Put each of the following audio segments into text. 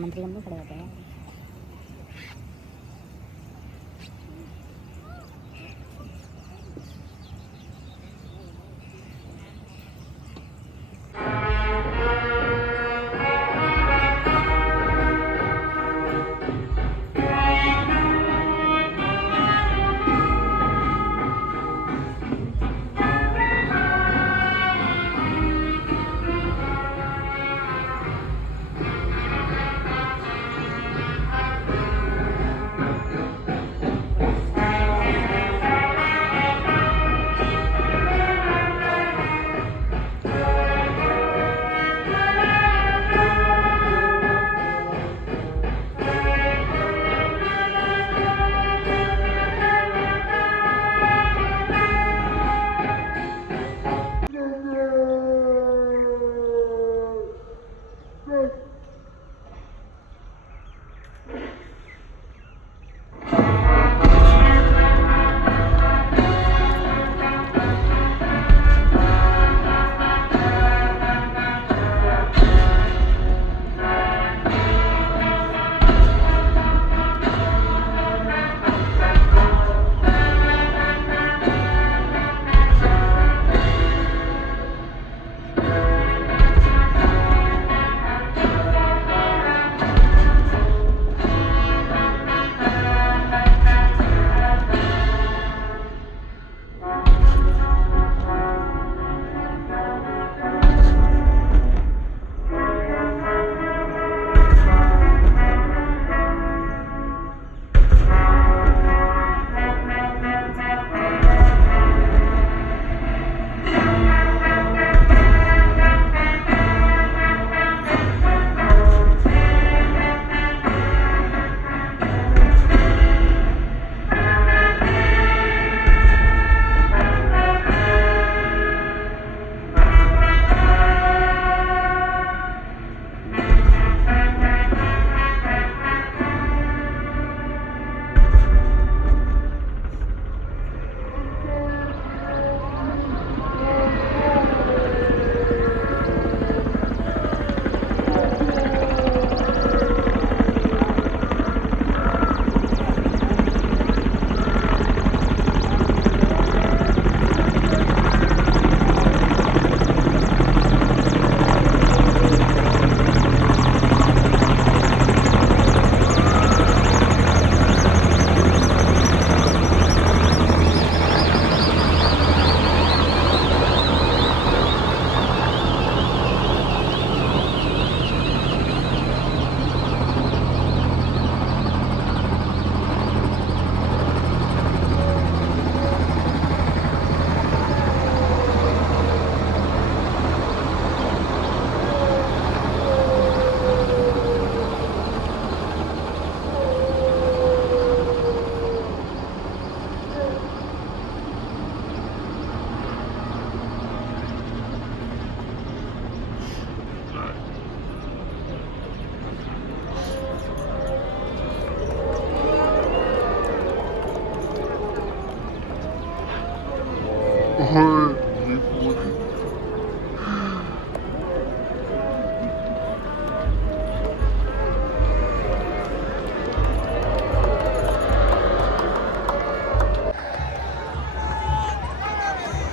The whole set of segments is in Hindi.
मंत्री हम लोग खड़े होते हैं।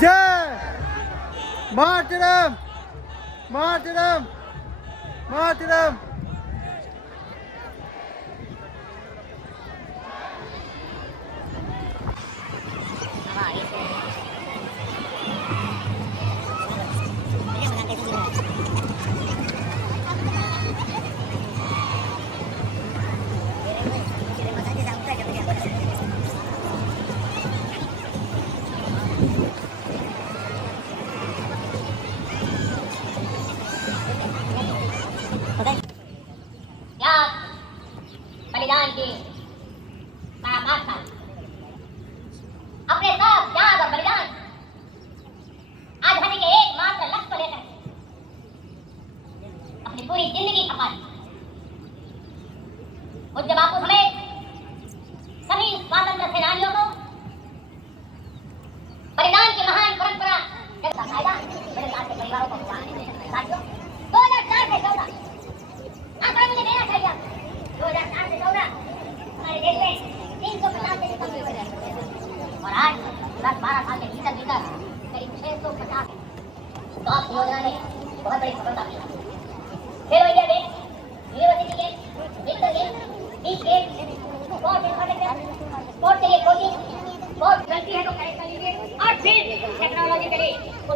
जय मातरम मातरम मातरम। बलिदान की पराकाष्ठा अपने सब त्याग और बलिदान आजादी के एकमात्र लक्ष्य को लेकर अपनी पूरी जिंदगी खपा दी। पूज्य बापू समेत सभी स्वातंत्र सेनानियों को बलिदान की महान परंपरा का फायदा मेरे साथ के परिवारों को हुआ। साथियों 2004 से 14 आंकड़ा मुझे देना चाहिए।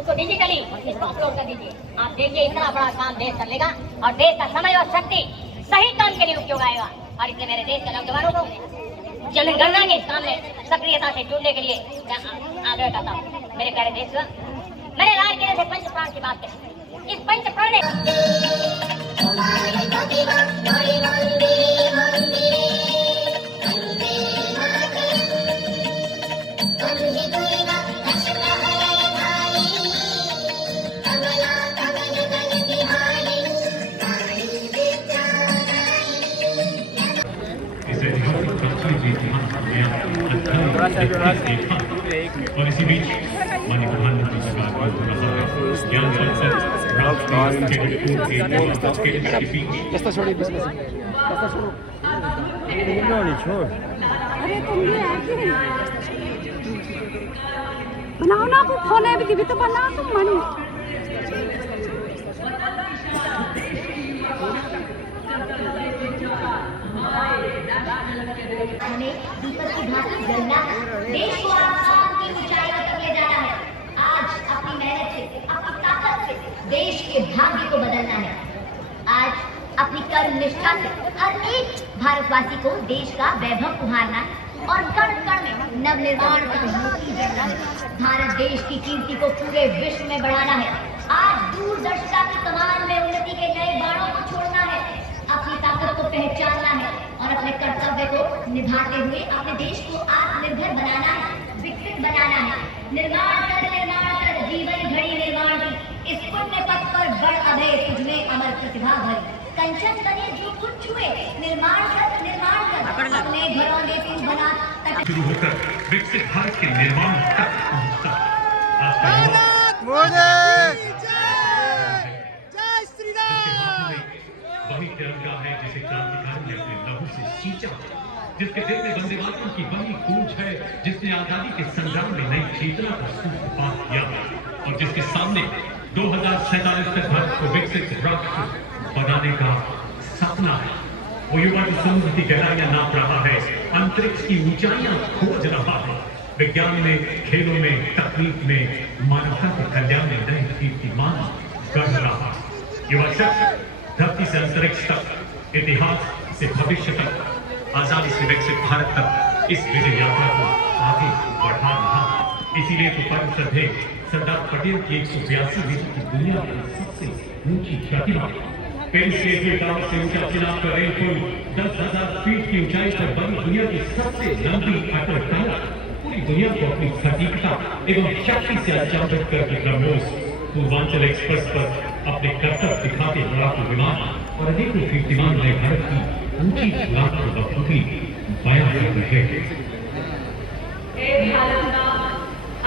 उसको डिजिटली इसको अपलोड कर दीजिए। आप देखिए इतना बड़ा काम देश कर लेगा और देश का समय और शक्ति सही काम के लिए उपयोग आएगा। और इसलिए मेरे देश के नौजवानों को जनगणना के काम में सक्रियता से जुड़ने के लिए मैं आग्रह करता हूँ। मेरे प्यारे देश, मैंने राज के से पंच प्राण की बात कही। इस पंच प्राण और इसी बीच माननीय प्रधानमंत्री जी का आगमन हो रहा है। ज्ञान संसद राष्ट्रीय के बीच अरे तुम भी आके बनाओ ना, वो फोन है भी तो बनाओ तुम मनु। हमें दीपक की भांति जलना, देश को आसमान की ऊंचाई तक ले जाना है। आज अपनी मेहनत से, अपनी ताकत से देश के भाग्य को बदलना है। आज अपनी कर्म निष्ठा से हर एक भारतवासी को देश का वैभव उभारना है और कण कण में नवनिर्माण का मोती जड़ना है। भारत देश की कीर्ति को पूरे विश्व में बढ़ाना है। आज दूरदर्शिता के कमान में उन्नति के नए बाणों को छोड़ना है। अपनी ताकत को पहचानना है और अपने कर्तव्य को निभाते हुए अपने देश को आत्मनिर्भर बनाना है, विकसित बनाना है। निर्माण कर जीवन घड़ी निर्माण की, इस पुण्य पथ पर बड़ अभय तुझमें अमर प्रतिभा भरी। कंचन बने जो कुछ छुए, निर्माण कर अपने घरों में तू बना तक शुरू होकर विकसित भारत के निर्माण तक पहुंचता। आज का युवा वही तिरंगा है जिसे क्रांतिकारी ने अपने लहू से सींचा, जिसके दिल में वंदे मातरम की वही गूंज है जिसने आजादी के संग्राम में नई चेतना का सूत्रपात किया और जिसके सामने 2047 तक भारत को विकसित राष्ट्र बनाने का सपना है। वो युवा जो समुद्र की गहराइयां नाप रहा है, अंतरिक्ष की ऊंचाइयां खोज रहा है, विज्ञान में, खेलों में, तकनीक में, मानवता के कल्याण में नए कीर्तिमान गढ़ रहा है। युवा शख्स धरती से अंतरिक्ष तक, इतिहास से भविष्य तक, आजादी से विकसित भारत तक इस विजय यात्रा को आगे बढ़ा रहा। इसीलिए तो परम श्रद्धेय सरदार पटेल की 182 मीटर की दुनिया की सबसे ऊंची प्रतिमा, पेरिस के एफिल टावर से ऊंचा चिनाब का रेल पुल, 10,000 फीट की ऊंचाई पर बनी दुनिया की सबसे लंबी अटल टनल, पूरी दुनिया को अपनी सटीकता एवं शक्ति से अचानक करके ब्रह्मोस पूर्वांचल एक्सप्रेस पर अपने कर्तव्य दिखाते लड़ाकू विमान और अनेकों कीर्तिमान नए भारत की ऊंची छलांग को बखूबी बयां कर रहे हैं।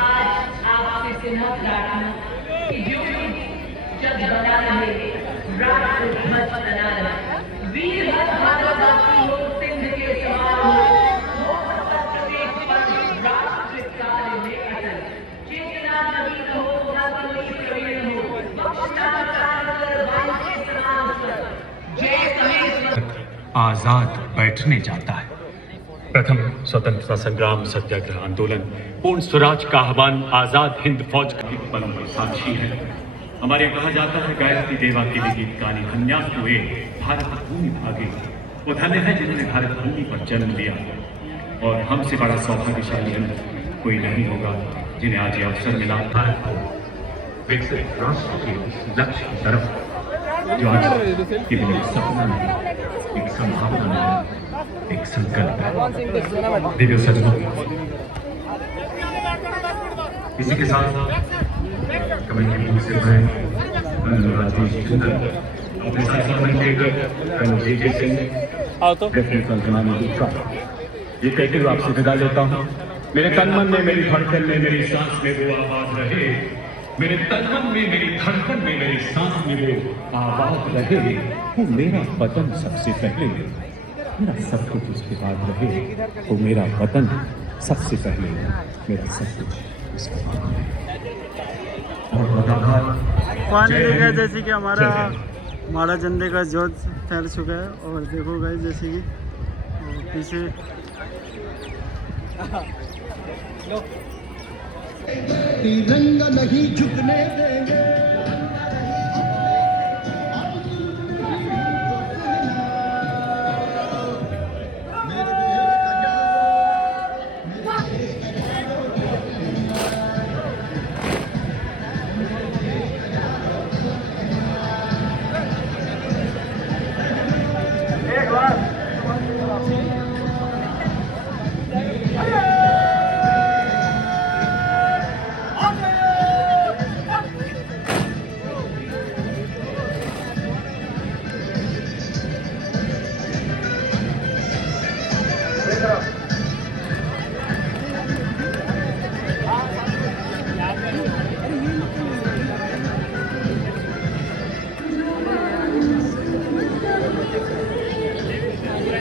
आज आपसे सुना प्रार्थना कि जो जग बना रहे, राष्ट्र ध्वज बना रहे, वीर हर भारतवासी हो, सिंध के सवार हो, राष्ट्र कार्य में अटल, चेतना नवीन हो, कोई प्रवीण हो, आजाद बैठने जाता है। प्रथम स्वतंत्रता संग्राम, सत्याग्रह आंदोलन, पूर्ण स्वराज का आह्वान आजाद हिंद फौज का पलों में साक्षी है। हमारे कहा जाता है गायत्री देवा के लिए गीत गाने कन्यास हुए भारत भूमि भागे। वो धन्य है जिन्होंने भारत भूमि पर जन्म लिया और हमसे बड़ा सौभाग्यशाली कोई नहीं होगा जिन्हें आज ये अवसर मिला भारत को विकसित राष्ट्र के लक्ष्य की तरफ, जो आज केवल एक सपना नहीं, एक संभावना नहीं, एक संकल्प है। दिव्य सजनों, इसी के साथ कमेटी से मैं राजेश सुंदर अपने साथ JJ सिंह ये कहते हुए आपसे विदा लेता हूँ। मेरे तन मन में, मेरी धड़कन में, मेरी सांस में वो आवाज रहे, मेरे तन मन में, मेरी धड़कन में, मेरी सांस में वो आवाज रहे, वो मेरा वतन सबसे पहले, मेरा सब कुछ उसके बाद रहे, वो मेरा वतन सबसे पहले, मेरा सब कुछ उसके बाद रहे। पानी देखा जैसे कि हमारा झंडे का जोत फैल चुका है और देखो गाइस जैसे कि पीछे तिरंगा नहीं झुकने देंगे।